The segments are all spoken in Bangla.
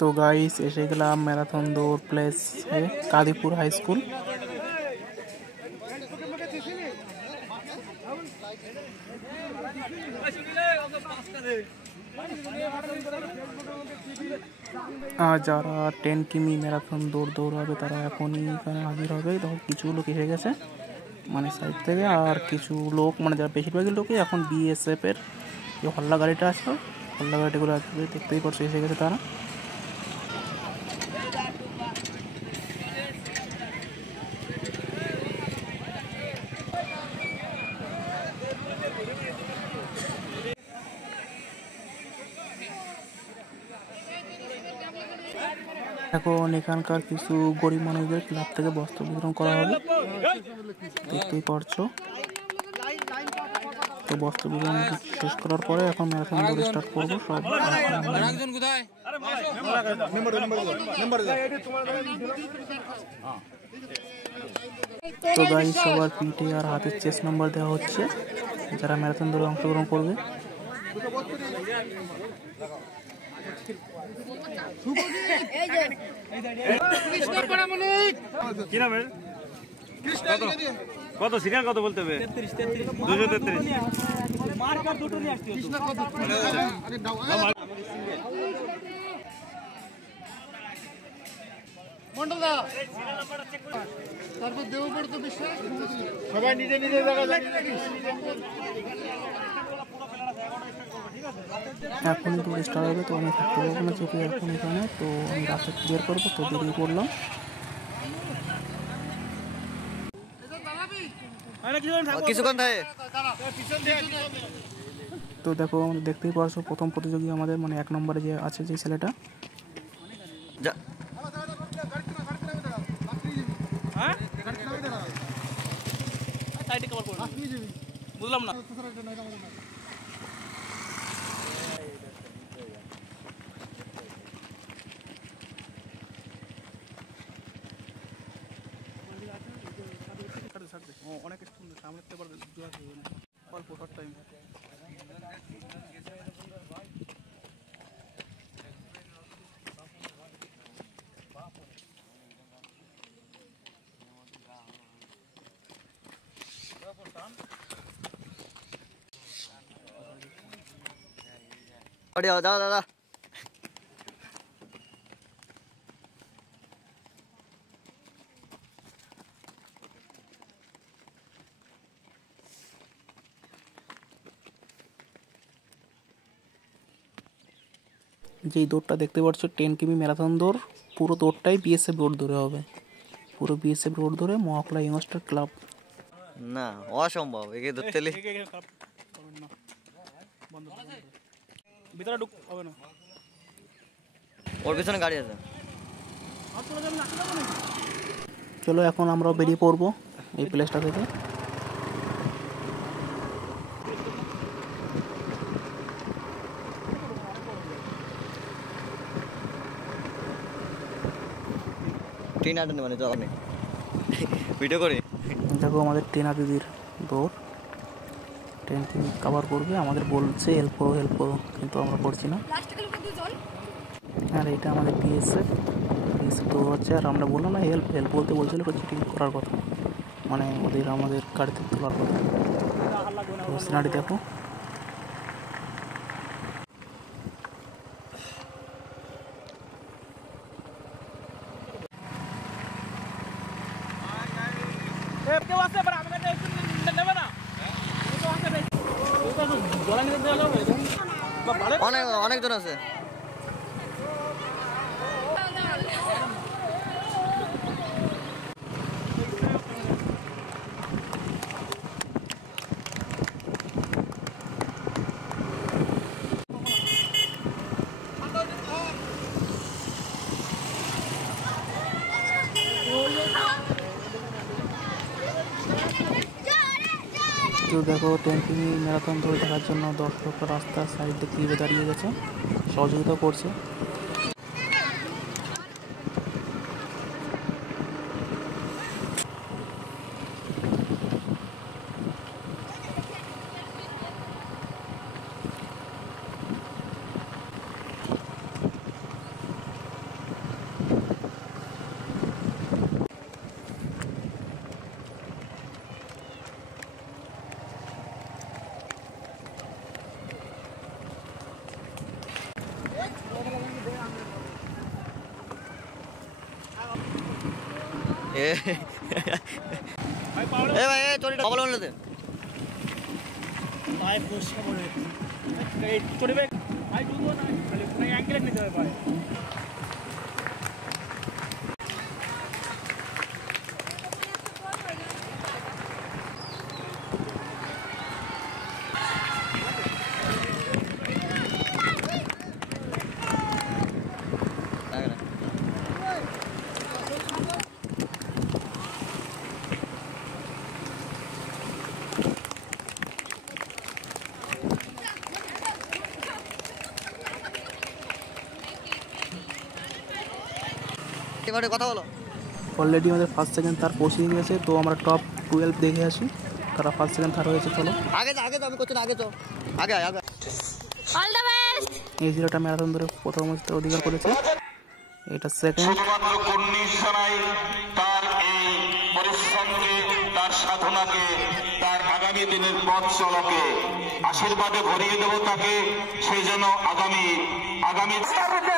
তো গাইস এসে গেলাম ম্যারাথন দৌড় প্লেস কাদিপুর হাই স্কুল। আর যারা 10 কিমি ম্যারাথন দৌড়াবে তারা এখনই এখানে হাজির হবে। তখন কিছু লোক এসে গেছে মানে সাইড থেকে, আর কিছু লোক মানে যারা বেশিরভাগই লোকই এখন বিএসএফ এর যে হল্লা গাড়িটা আছে, হল্লা গাড়িগুলো আসবে দেখতেই পাচ্ছ, এসে গেছে তারা। এখন এখানকার কিছু গরিব মানুষদের ক্লাব থেকে বস্ত্র বিতরণ করা হবে, দেখতেই পারছো। তো বস্ত্র বিতরণ শেষ করার পরে এখন ম্যারাথন দৌড় স্টার্ট করবো। সব তো গাইস সবার পিঠে আর হাতের চেস্ট নাম্বার দেওয়া হচ্ছে যারা ম্যারাথন দৌড়ে অংশগ্রহণ করবে। কত সিরিয়াল কত বলতে হবে? 233 মার্কার দুটো নিয়ে আসছি। মন্ডলদা তারপর দেবপুর তো বিশ্বাস সবাই নিজে নিজে জায়গা এখন দৌড় স্টার্ট হবে। তো আমি থাকতে পারবো না যেহেতু এখন এখানে, তো আমি রাস্তা ক্লিয়ার করবো, তো বেরিয়ে পড়লাম। তো দেখো দেখতেই পারছো প্রথম প্রতিযোগী আমাদের মানে 1 নম্বরে যে আছে যে ছেলেটা, বুঝলাম না। অনেক সামনে অল্প শর্ট টাইম। দাদা যেই দৌড়টা দেখতে পাচ্ছ 10 কিমি ম্যারাথন দৌড়, পুরো দৌড়টাই বিএসএফ রোড ধরে হবে। পুরো বিএসএফ রোড ধরে মহাকলা ইয়ংস্টার ক্লাব। না অসম্ভব, একে ধরতে গেলে ভিতরে ঢুক হবে না, ওর পিছনে গাড়ি আছে। চলো এখন আমরা বেরিয়ে পড়বো এই প্লেসটা থেকে। ট্রেন আটেন মানে যাওয়া নেই ভিডিও করে। দেখো আমাদের টেনা দিদির দৌড় 10 কিমি কভার করবে, আমাদের বলছে হেল্প করো কিন্তু আমরা করছি না। আর এটা আমাদের বিএসএফ দৌড় হচ্ছে, আর আমরা বললাম না হেল্প বলতে বলছিল চিটিং করার কথা, মানে আমাদের গাড়িতে তোলার কথা। তো সিনারি দেখো। অনেকজন আছে। তো দেখো 10 কিমি ম্যারাথন দৌড় দেখার জন্য দর্শক রাস্তার সাইড দিয়ে দাঁড়িয়ে গেছে, সহযোগিতা করছে। এ ভাই এ চড়িটা কবল বলতে ভাই পরিষ্কার করে এই চড়ি ভাই ভাই ডুবো না খালি পুরো অ্যাঙ্গেল নিতে হবে ভাই এবারে কথা বলো অলরেডি আমাদের ফার্স্ট সেকেন্ড থার্ড পৌঁছে গেছে, তো আমরা টপ 12 দেখে আসি কারা ফার্স্ট সেকেন্ড থার্ড হয়েছে। চলো আগে তো আমি করছি না আগে তো আগে অল দ্য বেস্ট। এই জিরোটা ম্যারাথন ধরে প্রথম অধিকার করেছে, এটা সেকেন্ড। শুধুমাত্র কুর্নিশ জানাই তার এই পরিশ্রমকে, তার সাধনাকে, তার আগামী দিনের পথ চলকে আশীর্বাদে ভরিয়ে দেব তাকে, সেই যেন আগামী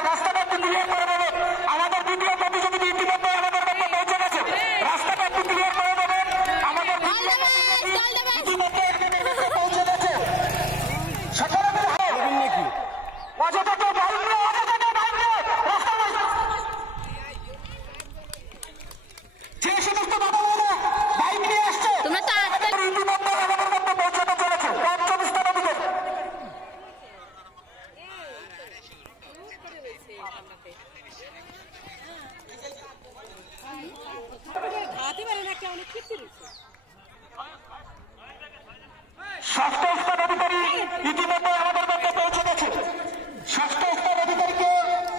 রাস্তাটা ক্লিয়ার করে দেবেন। আমাদের দ্বিতীয় প্রতিযোগী ইতিমধ্যে আমাদের কাছে পৌঁছে গেছে, রাস্তাটা ক্লিয়ার করে দেবেন। আমাদের ইতিমধ্যে পৌঁছে গেছে। সকলে মিলে অযথা কেউ বাইক নিয়ে রাস্তা যে সমস্ত বাবা মারা বাইক নিয়ে আসছে তোমরা তো ইতিমধ্যে আমাদের মধ্যে পৌঁছাতে চলেছে পঞ্চম স্থানে দিকে। ষষ্ঠ স্থান অধিকারী ইতিমধ্যে আমাদের মধ্যে পৌঁছে গেছে। ষষ্ঠ স্থান অধিকারীকে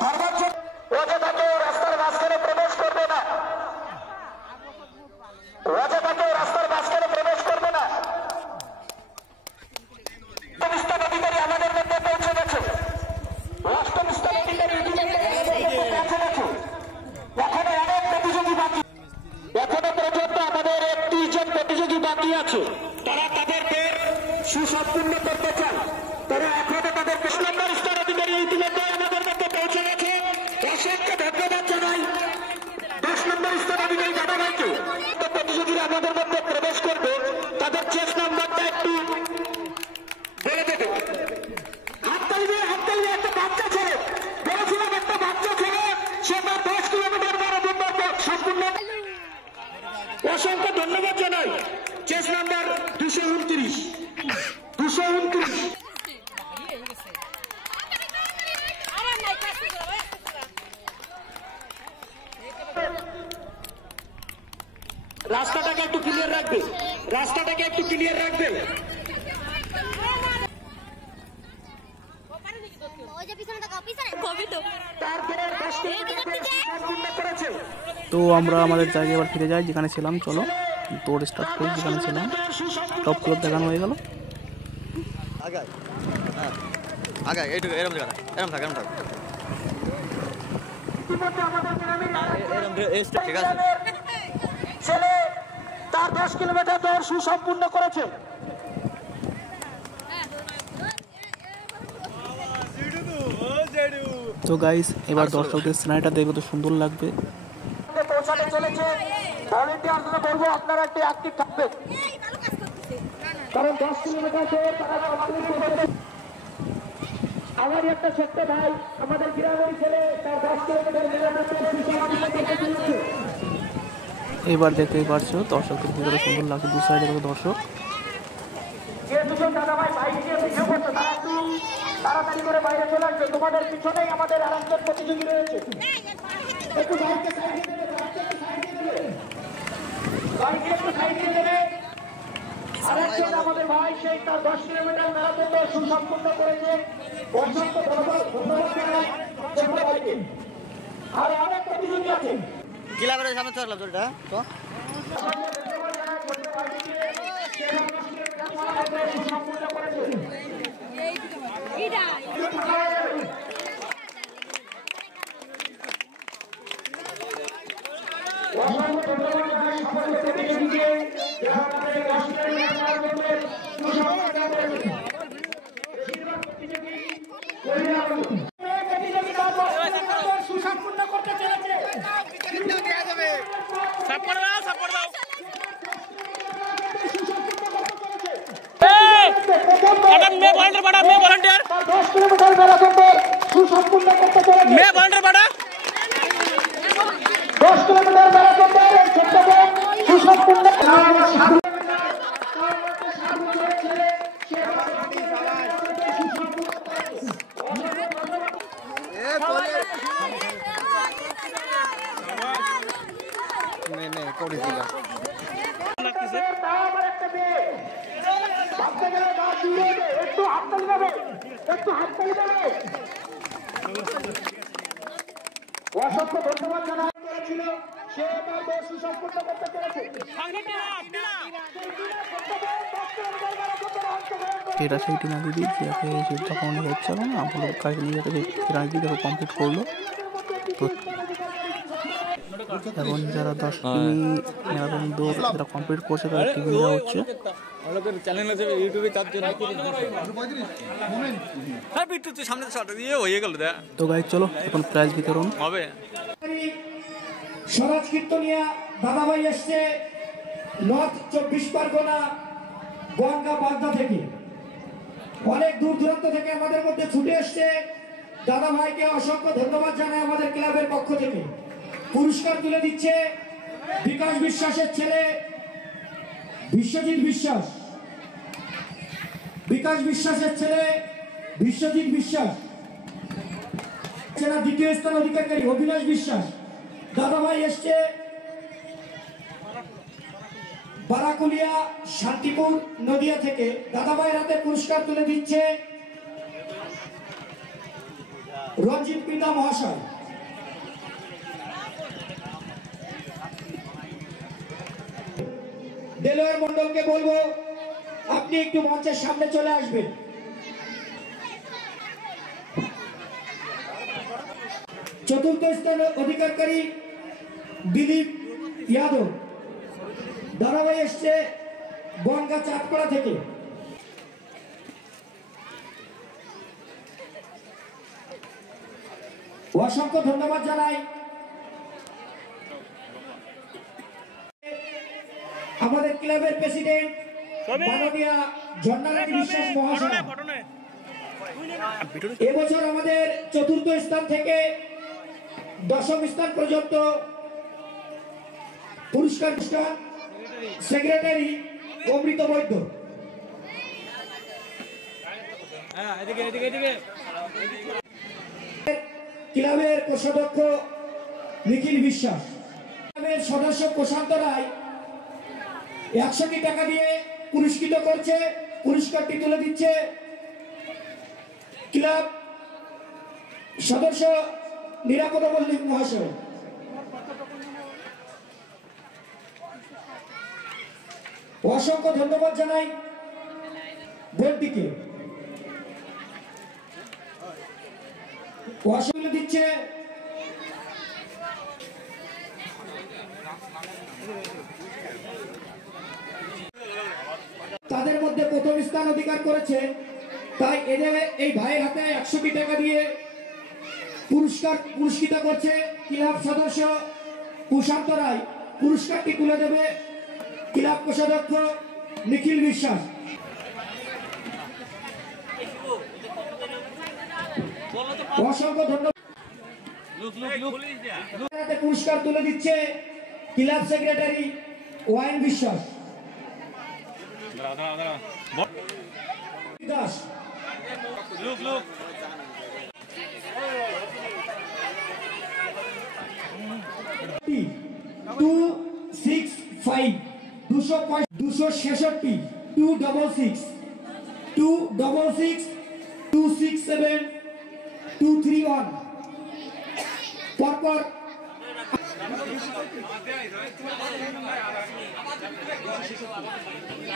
ধরবার জন্য অযথা কেউ রাস্তার মাঝখানে প্রবেশ করবে না, অযথা কেউ রাস্তার মাঝখানে প্রবেশ করবে না। অষ্টম স্থান অধিকারী আমাদের মধ্যে পৌঁছে গেছে। অষ্টম স্থান অধিকারী ইতিমধ্যে আমাদের মধ্যে পৌঁছে গেছে। এখনো অনেক প্রতিযোগী বাকি, এখনো পর্যন্ত আমাদের 31 জন প্রতিযোগী বাকি আছে। তারা তাদেরকে সুসম্পূর্ণ করতে চান, তারা এখনো তাদের 10 নম্বর স্থান অধিকারী ইতিমধ্যে আমাদের মধ্যে পৌঁছে গেছে। অসংখ্য ধন্যবাদ জানাই 10 নম্বর স্থান অধিকারী দাদা ভাইকে। প্রতিযোগীরা আমাদের মধ্যে প্রবেশ করবে, তাদের চেস্ট নাম্বারটা একটু বলে দেবে। হাততালি দিয়ে একটা বাচ্চা ছেলে বলেছিলাম, একটা বাচ্চা ছেলে সে তার 10 কিলোমিটার ম্যারাথন পথ সম্পূর্ণ। অসংখ্য ধন্যবাদ জানাই চেস নাম্বার 229। রাস্তাটাকে একটু ক্লিয়ার রাখবে, রাস্তাটাকে একটু ক্লিয়ার রাখবে। তারপরে 10 কিলোমিটার সম্পূর্ণ করেছে। তো আমরা আমাদের জায়গায় এবার ফিরে যাই যেখানে ছিলাম। চলো দৌড় স্টার্ট করি যেখানে ছিলাম। টপ ক্লাব দেখানো হয়ে গেল। আগে হ্যাঁ আগে এইটুকু এরম জায়গা এরম থাক ঠিক আছে। ছেলে তার 10 কিলোমিটার দৌড় সুসম্পূর্ণ করেছে। তো গাইস এবার দর্শকদের সিনারিটা দেখবে, তো সুন্দর লাগবে। পৌঁছাতে চলেছে। ভলেন্টিয়ারদের বলবো আপনারা একটু অ্যাক্টিভ থাকবেন, কারণ 10 কিলোমিটার দৌড় তারা কমপ্লিট করবে। আমারই একটা ছোট্ট ভাই, আমাদের গ্রামের ছেলে, তার 10 কিলোমিটার চলেছে। এবার দেখতেই পারছো দর্শকদের কি করে সুন্দর লাগছে, দু সাইডে কত দর্শক। যে দুজন দাদা ভাই বাইক নিয়ে ভিডিও করছে তারা একটু তাড়াতাড়ি করে বাইরে চলে আসবে। তোমাদের পিছনেই আমাদের আরেকজন প্রতিযোগী রয়েছে, একটু বাইককে সাইড দিয়ে দেবে, বাইককে একটু সাইড দিয়ে দেবে। আরেকজন আমাদের ভাই, সেই তার 10 কিলোমিটার ম্যারাথন দৌড় সুসম্পূর্ণ করেছে। অসংখ্য ধন্যবাদ জানাই ছোট ভাইকে। আর অনেক প্রতিযোগী আছে। কি লাগবে সামনে চললাম তোরটা তো সুসম্পূর্ণ করেছে। সুসম্পূর্ণ করতে চলেছে। 10 কিলোমিটার ম্যারাথনকে সুসম্পূর্ণ করতে চলেছে। 10 কিলোমিটার ম্যারাথনকে সুসম্পূর্ণ অসংখ্য ধন্যবাদ জানাই করেছিল সে তার দোষ সুসম্পূর্ণ করতে পেরেছে। এটা সেই টিনা দিদি যাকে চিন্তা করানো হচ্ছিল না, আমরা কাজ নিয়ে যাকে টিনা দিদি দেখো কমপ্লিট করলো। তো এখন যারা 10 কিমি ম্যারাথন দৌড় যারা কমপ্লিট করছে তাদের টিফিন দেওয়া হচ্ছে। চ্যানেল আছে ইউটিউবে চার জন হ্যাঁ বিট্টু তুই সামনে দিয়ে হয়ে গেল তো গাইজ চলো এখন প্রাইজ বিতরণ হবে। স্বরাজ কীর্তনিয়া দাদাভাই এসছে নর্থ 24 পরগনা গঙ্গা বাগদা থেকে, অনেক দূর দূরান্ত থেকে আমাদের মধ্যে ছুটে এসছে। দাদাভাইকে অসংখ্য ধন্যবাদ জানাই আমাদের ক্লাবের পক্ষ থেকে। পুরস্কার তুলে দিচ্ছে বিকাশ বিশ্বাসের ছেলে বিশ্বজিৎ বিশ্বাস, বিকাশ বিশ্বাসের ছেলে বিশ্বজিৎ বিশ্বাস, সেটা দ্বিতীয় স্থান অধিকারী অভিলাষ বিশ্বাস। দাদাভাই এসছে বারাকুলিয়া শান্তিপুর নদিয়া থেকে। দাদাভাইয়ের হাতে পুরস্কার তুলে দিচ্ছে রঞ্জিত পিতা মহাশয়। দেলোয়ার মন্ডলকে বলবো আপনি একটু মঞ্চের সামনে চলে আসবেন। চতুর্থ স্থান অধিকারী দিলীপ যাদব। দাদাভাই এসছে বনগা চাঁদপাড়া থেকে। অসংখ্য ধন্যবাদ জানাই আমাদের ক্লাবের প্রেসিডেন্ট মাননীয় ঝর্ণারানী বিশ্বাস মহাশয়। এবছর আমাদের চতুর্থ স্থান থেকে দশম স্থান পর্যন্ত পুরস্কার সেক্রেটারি অমৃত বৈদ্য। ক্লাবের কোষাধ্যক্ষ নিখিল বিশ্বাস, ক্লাবের সদস্য প্রশান্ত রায় 100 টাকা দিয়ে পুরস্কৃত করছে। পুরস্কারটি তুলে দিচ্ছে ক্লাব সদস্য নিরাপদ মল্লিক মহাশয়। অসংখ্য ধন্যবাদ জানাই বোর্ডটিকে। অসংখ্য দিচ্ছে তাদের মধ্যে প্রথম স্থান অধিকার করেছে, তাই এদের এই ভাইয়ের হাতে 100 টাকা দিয়ে পুরস্কৃত করছে ক্লাব সদস্য প্রশান্ত রায়। পুরস্কারটি তুলে দেবে ক্লাব কোষাধ্যক্ষ নিখিল বিশ্বাস। অসংখ্য ধন্যবাদ। পুরস্কার তুলে দিচ্ছে ক্লাব সেক্রেটারি ওয়াইন বিশ্বাস দাস। 265 266 266 266 267 231 পরপর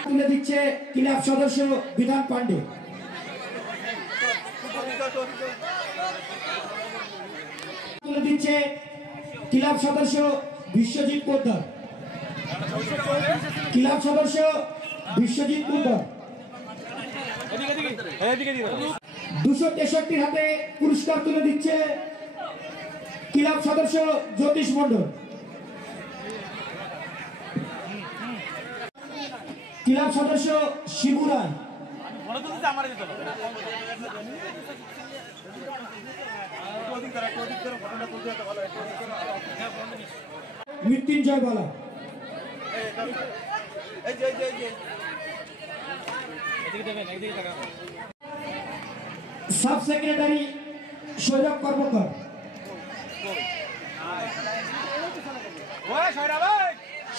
তুলে দিচ্ছে ক্লাব সদস্য বিধান পান্ডে। তুলে দিচ্ছে ক্লাব সদস্য বিশ্বজিৎ পোদ্দার। ক্লাব সদস্য বিশ্বজিৎ পোদ্দার 263 হাতে পুরস্কার তুলে দিচ্ছে ক্লাব সদস্য জ্যোতিষ মন্ডল। ক্লাব সদস্য শিবু রায় মৃত্যুঞ্জয় বালা, সাব সেক্রেটারি সৌরভ কর্মকার,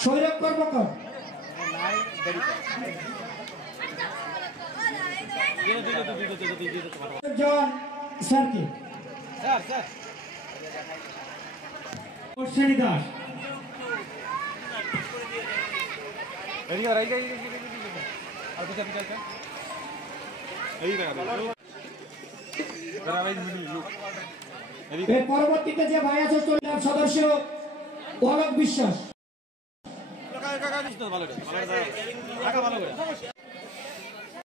সৌরভ কর্মকার, জওয়ান স্যারকে, শ্রেণী দাস, এর পরবর্তীতে যে ভাই আছে সদস্য অলোক বিশ্বাস।